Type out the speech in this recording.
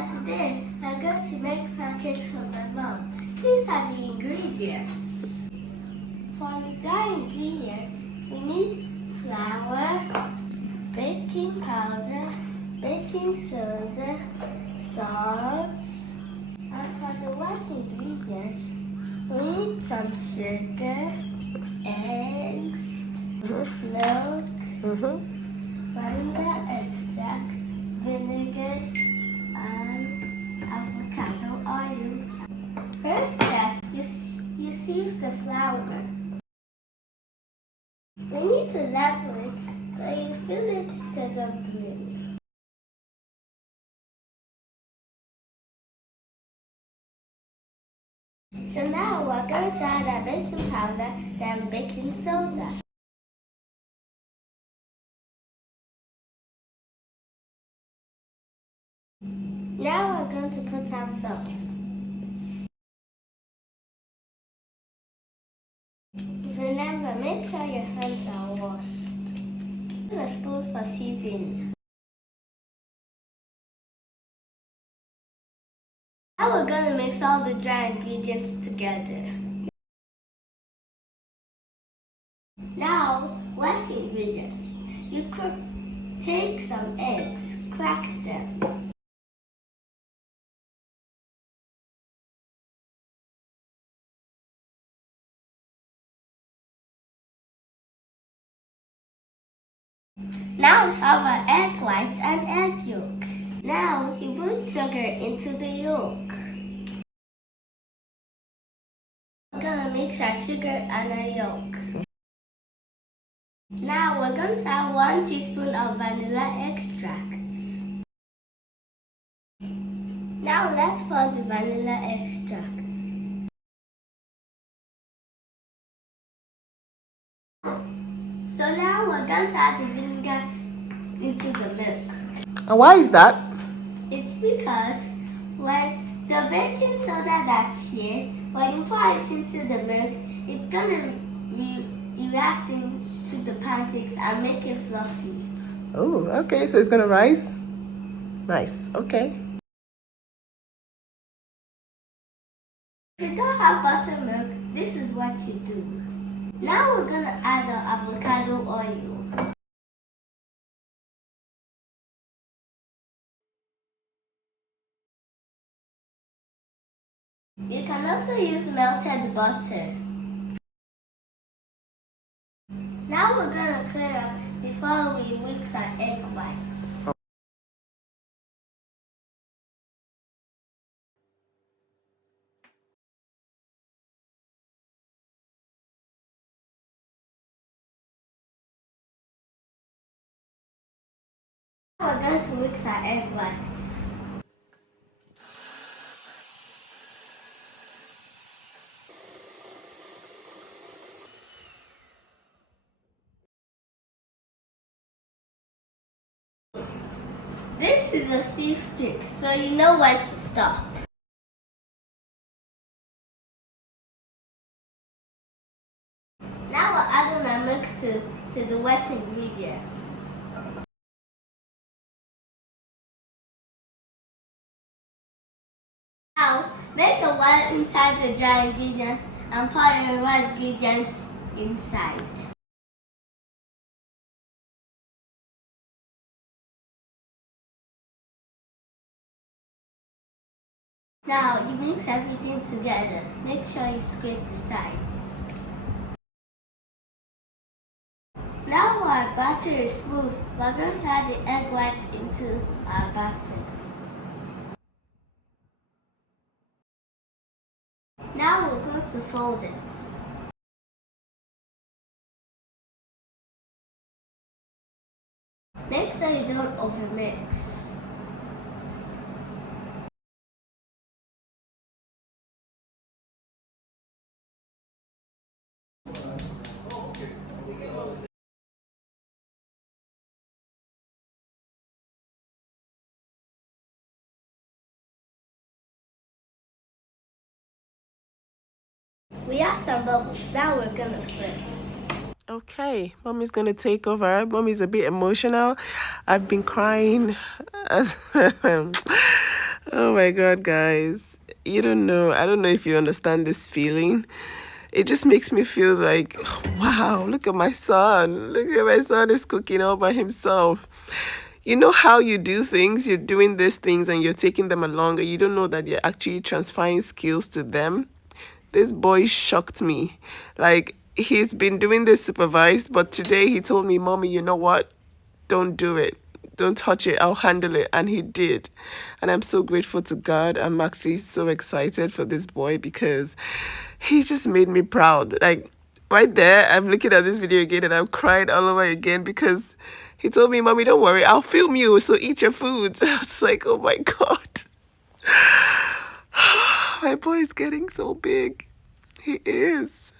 and today I'm going to make pancakes for my mom. These are the ingredients. For the dry ingredients, we need flour, baking powder, baking soda, salt, and for the wet ingredients, we need some sugar, eggs, milk, vanilla extract, vinegar, and avocado oil. First step, you sieve the flour. We need to level it so you fill it to the brim. So now we're going to add our baking powder and baking soda. Now we're going to put our salt. Remember, make sure your hands are washed. Use a spoon for sieving. Now we're going to mix all the dry ingredients together. Now, wet ingredients. You take some eggs, crack them. Now we have our egg whites and egg yolk. Now you put sugar into the yolk. We're gonna mix our sugar and our yolk. Now we're going to add 1 teaspoon of vanilla extract. Now let's pour the vanilla extract. So now we're going to add the vinegar into the milk. And why is that? It's because when the baking soda that's here, when you pour it into the milk, it's gonna react into the pancakes and make it fluffy. Oh, okay, so it's gonna rise? Nice, okay. If you don't have buttermilk, this is what you do. Now we're gonna add the avocado oil. You can also use melted butter. Now we're gonna clear up before we mix our egg whites. We're going to mix our egg whites. This is a stiff pick, so you know when to stop. Now we're adding our milk to the wet ingredients. Now, make a well inside the dry ingredients and pour your wet ingredients inside. Now, you mix everything together. Make sure you scrape the sides. Now our batter is smooth, we're going to add the egg whites into our batter. Now we're going to fold it. Make sure you don't overmix. We have some bubbles. Now we're gonna flip. Okay, Mommy's gonna take over. Mommy's a bit emotional. I've been crying. Oh my God, guys. You don't know. I don't know if you understand this feeling. It just makes me feel like, wow, look at my son. Look at my son is cooking all by himself. You know how you do things? You're doing these things and you're taking them along and you don't know that you're actually transferring skills to them. This boy shocked me. Like, he's been doing this supervised, but today he told me, Mommy, you know what? Don't do it. Don't touch it. I'll handle it. And he did. And I'm so grateful to God. I'm actually so excited for this boy because he just made me proud. Like, right there, I'm looking at this video again and I'm crying all over again because he told me, Mommy, don't worry. I'll film you. So eat your food. I was like, oh my God. My boy is getting so big. He is.